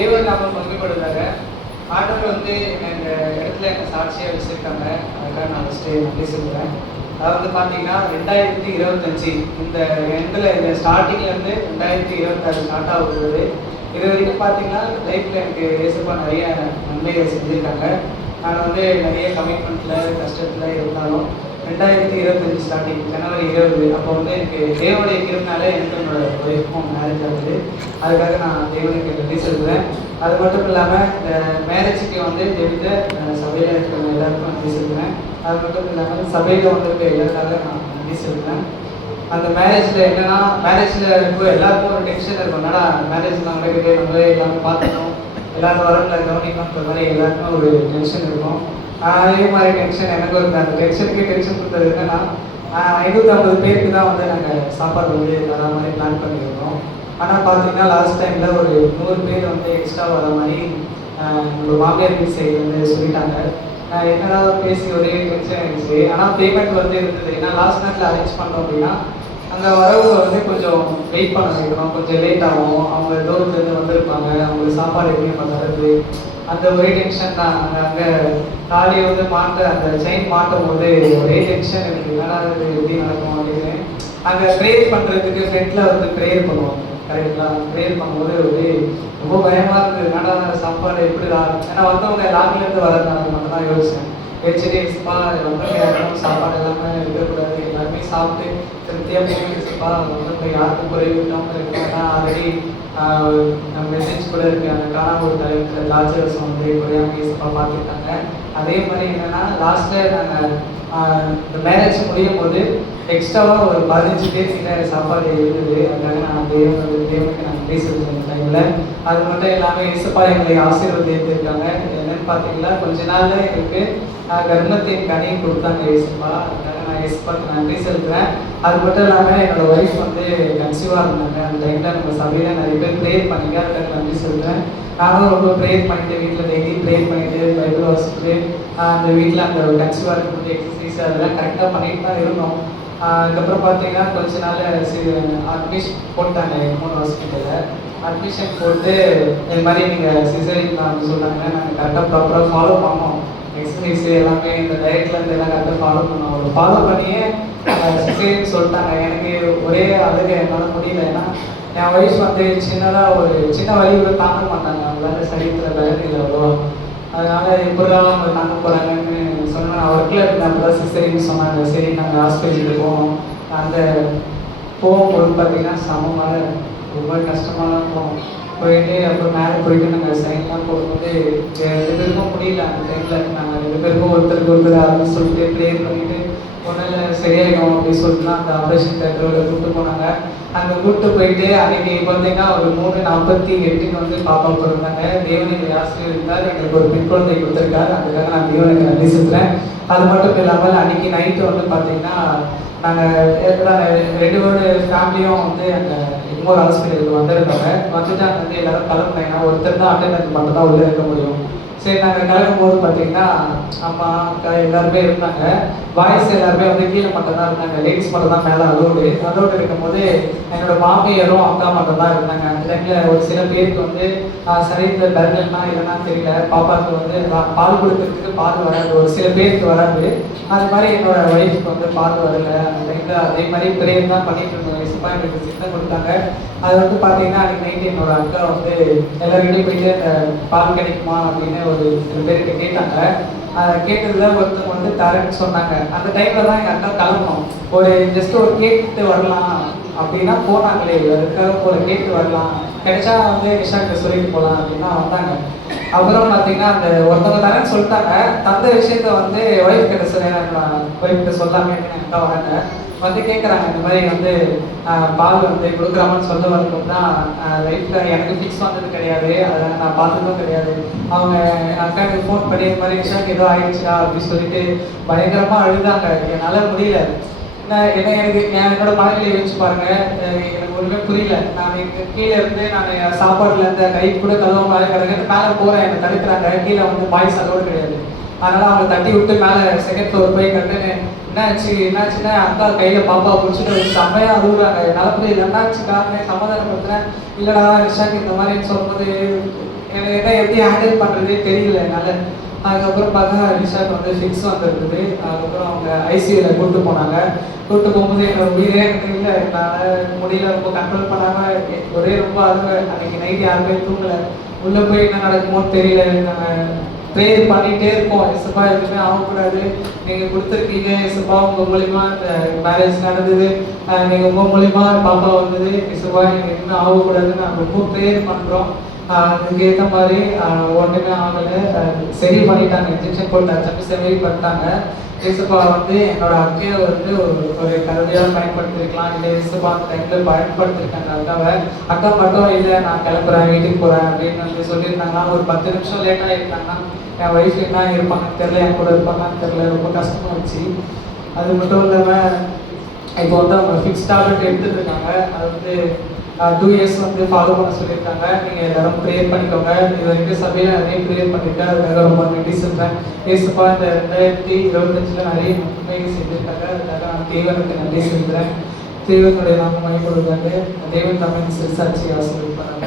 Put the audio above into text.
தேவன் நாமம் மகிமைப்படுவதாக. ஆண்டவர் வந்து எங்கள் இடத்துல எங்கள் சாட்சியாக வச்சுருக்காங்க. அதுக்காக நான் ஃபஸ்ட்டு நன்றி சொல்கிறேன். அதாவது பார்த்தீங்கன்னா 2025 இந்த எண்டில் இந்த ஸ்டார்டிங்லேருந்து 2026 ஸ்டார்ட் ஆகுது. இது வரைக்கும் பார்த்தீங்கன்னா லைஃப்பில் எனக்கு ஏசப்பா நிறைய நன்மைகள் செஞ்சுருக்காங்க. நான் வந்து நிறைய கமிட்மெண்ட்டில் கஷ்டத்தில் இருந்தாலும் 2025 ஸ்டார்டிங் ஜனவரி 20 அப்போ வந்து எனக்கு தேவனுடைய கிருபைனால எனக்கு என்னோட ஒய்ஃபும் மேரேஜ் ஆகுது. அதுக்காக நான் தேவனுக்கு நன்றி சொல்கிறேன். அது மட்டும் இல்லாமல் இந்த மேரேஜுக்கு வந்து ஜெபித்த சபையில் இருக்கிறவங்க எல்லாருக்கும் நன்றி சொல்கிறேன். அது மட்டும் இல்லாமல் சபையில் வந்திருக்க எல்லாருக்காக நான் நன்றி சொல்கிறேன். அந்த மேரேஜில் என்னென்னா, மேரேஜில் இப்போ எல்லாருக்கும் ஒரு டென்ஷன் இருக்கும். என்னடா மேரேஜ் நம்மளே நம்மளே எல்லாமே பார்த்துக்கணும், எல்லாரும் வரல கவனிக்கணுன்ற மாதிரி எல்லாருக்கும் ஒரு டென்ஷன் இருக்கும். அதே மாதிரி டென்ஷன் எனக்கு இருக்குது. அந்த டென்ஷன் கொடுத்தது என்னென்னா, 550 பேருக்கு தான் வந்து நாங்கள் சாப்பாடு வந்து வர மாதிரி பிளான் பண்ணியிருந்தோம். ஆனால் பார்த்தீங்கன்னா லாஸ்ட் டைமில் ஒரு 100 பேர் வந்து எக்ஸ்ட்ரா வர மாதிரி நம்ம மாமியார் வீட்டு சைடு வந்து சொல்லிட்டாங்க. என்னடா பேசி ஒரே டென்ஷன் ஆகிடுச்சு. ஆனால் பேமெண்ட் வந்து இருந்தது. ஏன்னா லாஸ்ட் நேரத்தில் அரேஞ்ச் பண்ணோம் அப்படின்னா அந்த வரவு வந்து கொஞ்சம் வெயிட் பண்ண வைக்கணும், கொஞ்சம் லேட் ஆகும். அவங்க தூரத்துலேருந்து வந்திருப்பாங்க, அவங்களுக்கு சாப்பாடு எப்படி நம்ம தருது, அந்த ஒரே டென்ஷன் தான். அங்கே காலையை வந்து அந்த செயின் மாட்டும் போது ஒரே டென்ஷன் எனக்கு. என்னடா எப்படி நடக்கும் அப்படின்னு அங்கே ப்ரேயர் பண்ணுறதுக்கு ஃப்ரெண்டில் வந்து ப்ரேயர் பண்ணுவாங்க. கரெக்டாக ப்ரேயர் பண்ணும்போது ஒரு ரொம்ப பயமாக இருந்தது. என்னடா சாப்பாடு எப்படி ஏன்னா வந்தவங்க லாங்கிலேருந்து வரதுனால மட்டும் தான் யோசிச்சேன். வச்சுட்டேப்பா வந்தவங்க சாப்பாடு எல்லாமே இருக்கக்கூடாது, எல்லாருமே சாப்பிட்டு திருப்தியாக போயிருச்சுப்பா, வந்தவங்க யாருக்கும் குறைவு இல்லாமல் இருக்கணும்னா ஆல்ரெடி மெசேஜ் கூட இருக்கு. அந்த காணாம ஒரு தலைவத்தில் லாஜரஸ் வந்து குறையாமல் பேசப்பா பார்த்துருக்காங்க. அதே மாதிரி என்னென்னா லாஸ்ட்டில் நாங்கள் இந்த மேரேஜ் முடியும் போது எக்ஸ்ட்ராவாக ஒரு 15 பேர்கிட்ட சாப்பாடு இருந்தது. அதுக்காக நான் தேவனுக்கு நான் பேசுகிறேன் இந்த டைமில். அது மட்டும் எல்லாமே இசப்பா எங்களை ஆசீர்வதித்திருக்காங்க. என்னென்னு பார்த்தீங்கன்னா கொஞ்ச நாளில் எங்களுக்கு கர்ப்பத்தின் கனியை கொடுத்தாங்க இசப்பா. அதுக்காக நான் இசப்பாக்கு நன்றி செலுத்துகிறேன். அது மட்டும் இல்லாமல் என்னோட ஒய்ஃப் வந்து கன்சீவாக இருந்தாங்க. அந்த டைமில் நம்ம சபையில் நிறைய பேர் ப்ரேயர் பண்ணிங்க. அதுக்காக நன்றி சொல்கிறேன். நானும் ரொம்ப ப்ரேயர் பண்ணிவிட்டு வீட்டில் டெய்லி ப்ரேயர் பண்ணிவிட்டு பைபிள் வாசிச்சுட்டு அந்த வீட்டில் அந்த கன்சீவாக இருக்கும்போது எக்ஸசைஸ் அதெல்லாம் கரெக்டாக பண்ணிட்டு தான் இருந்தோம். அதுக்கப்புறம் பார்த்தீங்கன்னா கொஞ்ச நாள் அட்மிஷன் போட்டாங்க 3 ஹாஸ்பிட்டலில். அட்மிஷன் போட்டு இது மாதிரி நீங்கள் சிசரிங் தான் சொன்னாங்க. நாங்கள் கரெக்டாக ப்ராப்பராக ஃபாலோ பண்ணோம். எக்ஸசைஸ் எல்லாமே இந்த டயட்லேருந்து எல்லாம் கரெக்டாக ஃபாலோ பண்ணோம். ஒரு ஃபாலோ பண்ணியே சிசரின்னு சொல்லிட்டாங்க. எனக்கு ஒரே அழுக என்னால் முடியல. ஏன்னா என் வயசு வந்து சின்னதாக ஒரு சின்ன வழி கூட தாங்க மாட்டாங்க. அவங்களால சரீரத்தில் பலன் இல்லை அவ்வளோ. அதனால் எப்படிதான் அவங்க தாங்க போகிறாங்கன்னு சொன்னேன். ஒர்க்கில் இருந்தப்போ தான் சிசரின்னு சொன்னாங்க. சரி நாங்கள் ஹாஸ்பிட்டலுக்கு போவோம். அந்த போகும்போது பார்த்தீங்கன்னா சமமாக ரொம்ப கஷ்டமாக தான் போவோம். போயிட்டு அப்புறம் மேலே போயிட்டு நாங்கள் சைன்லாம் போகும்போது 2 பேருக்கும் முடியல. அந்த டைமில் நாங்கள் 2 பேருக்கும் ஒருத்தருக்கு ஒருத்தர் அப்படின்னு சொல்லிட்டு ப்ரேயர் பண்ணிவிட்டு ஒன்றில் சரியாயிடும் அப்படின்னு சொல்லிட்டு தான் அந்த ஆப்ரேஷன் தேட்டரில் கூப்பிட்டு போனாங்க. அங்கே கூப்பிட்டு போயிட்டு அன்றைக்கி பார்த்தீங்கன்னா ஒரு 3:48 வந்து பாப்பா பிறந்தாங்க. தேவனுக்கு ஆசீர்வதித்தார். எங்களுக்கு ஒரு பெண் குழந்தை கொடுத்துருக்காரு. அதுக்காக நான் தேவனுக்கு நன்றி செலுத்துகிறேன். அது மட்டும் இல்லாமல் அன்றைக்கி நைட்டு வந்து பார்த்தீங்கன்னா நாங்கள் 2 ஃபேமிலியும் வந்து அந்த இன்னொரு ஹாஸ்பிட்டலுக்கு வந்திருக்காங்க. வந்துட்டு அங்கே வந்து எல்லோரும் கிளம்புனாங்க. ஒருத்தர் தான் அட்டெண்டன்ஸ் மட்டும் தான் உள்ளே இருக்க முடியும். சரி நாங்கள் கிளம்பும் போது பார்த்தீங்கன்னா அம்மா அக்கா எல்லாருமே இருந்தாங்க. பாய்ஸ் எல்லாருமே வந்து கீழே மட்டும் தான் இருந்தாங்க. லேடிஸ் மட்டும் தான் மேலே அதோடு இருக்கும்போது என்னோட மாமியாரும் அக்கா மட்டும் தான் இருந்தாங்க. அந்த டைமில் ஒரு சில பேருக்கு வந்து சரீரத்தில் பர்னல்னா இல்லைன்னா தெரியல. பாப்பாவுக்கு வந்து பால் கொடுக்கறதுக்கு பால் வராது, ஒரு சில பேருக்கு வராது. அது மாதிரி என்னோட ஒய்ஃபுக்கு வந்து பால் வரல. அந்த டைமில் அதே மாதிரி பிரேயர் தான் பண்ணிட்டு இருந்தோம். வயசுப்பா எனக்கு சின்ன கொடுத்தாங்க. அது வந்து பார்த்தீங்கன்னா அன்றைக்கி நைட்டு என்னோட அக்கா வந்து எல்லாருக்கிட்டையும் போயிட்டு அந்த பால் கிடைக்குமா அப்படின்னு ஒரு சில பேருக்கு கேட்டாங்க. அதை கேட்டதில் ஒருத்தவங்க வந்து தரேன்னு சொன்னாங்க. அந்த டைமில் தான் எங்கள் அக்கா கிளம்பணும். ஒரு ஜஸ்ட் ஒரு கேட்டு வரலாம் அப்படின்னா போனாங்களே, அதுக்காக போகிற கேட்டு வரலாம், கிடைச்சா வந்து நிஷாக்கிட்ட சொல்லிட்டு போகலாம் அப்படின்னா வந்தாங்க. அப்புறம் பார்த்தீங்கன்னா அந்த ஒருத்தவங்க தரேன்னு சொல்லிட்டாங்க. தந்த விஷயத்த வந்து ஒய்ஃப் கிட்ட சொல்லிடுறாங்க. ஒய்ஃப் கிட்ட சொல்லாமே அப்படின்னு அக்கா வராங்க. வந்து கேட்குறாங்க இந்த மாதிரி வந்து பால் வந்து கொடுக்குறாமன்னு சொல்ல வரணும் தான். லைஃப்பில் எனக்கு ஃபிக்ஸ் வந்தது கிடையாது, அதை நான் பார்த்ததும் கிடையாது. அவங்க அக்காவுக்கு ஃபோன் பண்ணி இந்த மாதிரி விஷயம் ஏதோ ஆயிடுச்சா அப்படின்னு சொல்லிட்டு பயங்கரமாக அழுதாங்க. என்னால் முடியல. எனக்கு என்னோட மனநிலையை வச்சு பாருங்கள். எனக்கு ஒன்றுமே புரியல. நான் கீழே இருந்து நான் சாப்பாட்டில் இருந்த கை கூட கழுவ மாதிரி கிடக்கு மேலே போகிறேன். என்னை தடுக்கிறாங்க. கீழே வந்து பாய்ஸ் அளவு கிடையாது. அதனால் அவங்க தட்டி விட்டு மேலே செகண்ட் ஃப்ளோர் போய் கட்டுன்னு என்னாச்சுன்னா அக்கா கையில் பாப்பா பிடிச்சிட்டு செம்மையாக அழுகுறாங்க. என்னால் புரியல என்னாச்சு காரணம் சமாதானப்படுத்துகிறேன். இல்லைடா நிஷாக்கு இந்த மாதிரின்னு சொல்லும்போது எனக்கு என்ன எப்படி ஹேண்டில் பண்ணுறதே தெரியல என்னால். அதுக்கப்புறம் பார்த்தா ரிஷாக்கு வந்து ஃபிக்ஸ் வந்துருக்குது. அதுக்கப்புறம் அவங்க ஐசியூவில் கூப்பிட்டு போனாங்க. கூப்பிட்டு போகும்போது என்னோட உயிரே எனக்கு இல்லை, என்னால் முடியல, ரொம்ப கண்ட்ரோல் பண்ணாமல் ஒரே ரொம்ப அழுவை. அன்றைக்கி நைட் யாருமே தூங்கலை. உள்ளே போய் என்ன நடக்குமோன்னு தெரியல. நாங்கள் ப்ரேயர் பண்ணிகிட்டே இருப்போம், எசப்பா எதுவுமே ஆகக்கூடாது, நீங்கள் கொடுத்துருக்கீங்க எசப்பா, உங்கள் மூலிமா இந்த மேரேஜ் நடந்தது, நீங்கள் உங்கள் மூலிமா பாப்பா வந்தது, எசப்பா நீங்கள் எதுவுமே ஆகக்கூடாதுன்னு நாங்கள் ரொம்ப ப்ரேயர் பண்ணுறோம். அதுக்கேற்ற மாதிரி ஒன்றுமே ஆகலை. சரி பண்ணிட்டாங்க, இன்ஜெக்ஷன் போட்டு அச்சப்பி சரி பண்ணிட்டாங்க. ஏசப்பா வந்து என்னோட அக்கையை வந்து ஒரு கருவியாக பயன்படுத்திருக்கலாம், இல்லை ஏசப்பா அந்த டைமில் பயன்படுத்திருக்காங்க அக்காவை. அக்கா மட்டும் இல்லை நான் கிளம்புறேன் வீட்டுக்கு போகிறேன் அப்படின்னு வந்து சொல்லியிருந்தாங்கன்னா, ஒரு 10 நிமிஷம் லேட்டாக இருந்தாங்கன்னா என் ஒய்ஃப் என்ன இருப்பாங்கன்னு தெரில, என் கூட இருப்பாங்கன்னு தெரில, ரொம்ப கஷ்டமாக இருந்துச்சு. அது மட்டும் இல்லாமல் இப்போ வந்து அவங்க ஃபிக்ஸ் டேப்லெட் எடுத்துகிட்டு அது வந்து 2 இயர்ஸ் வந்து ஃபாலோ பண்ண சொல்லியிருக்காங்க. நீங்கள் எல்லாரும் ப்ரேயர் பண்ணிக்கோங்க. இது வரைக்கும் சபையில் நிறைய ப்ரேயர் பண்ணியிருக்கேன், அதுக்காக ரொம்ப நன்றி சொல்கிறேன். ஏசப்பா இந்த 2025 நிறைய நன்மைகள் செஞ்சுருக்காங்க, அதுக்காக நான் தேவனுக்கு நன்றி சொல்கிறேன். தேவனுடைய நாம மகிமைப்படுவதாக தேவன் தமிழ் சிறுசாட்சி ஆசீர்வதிப்பாங்க.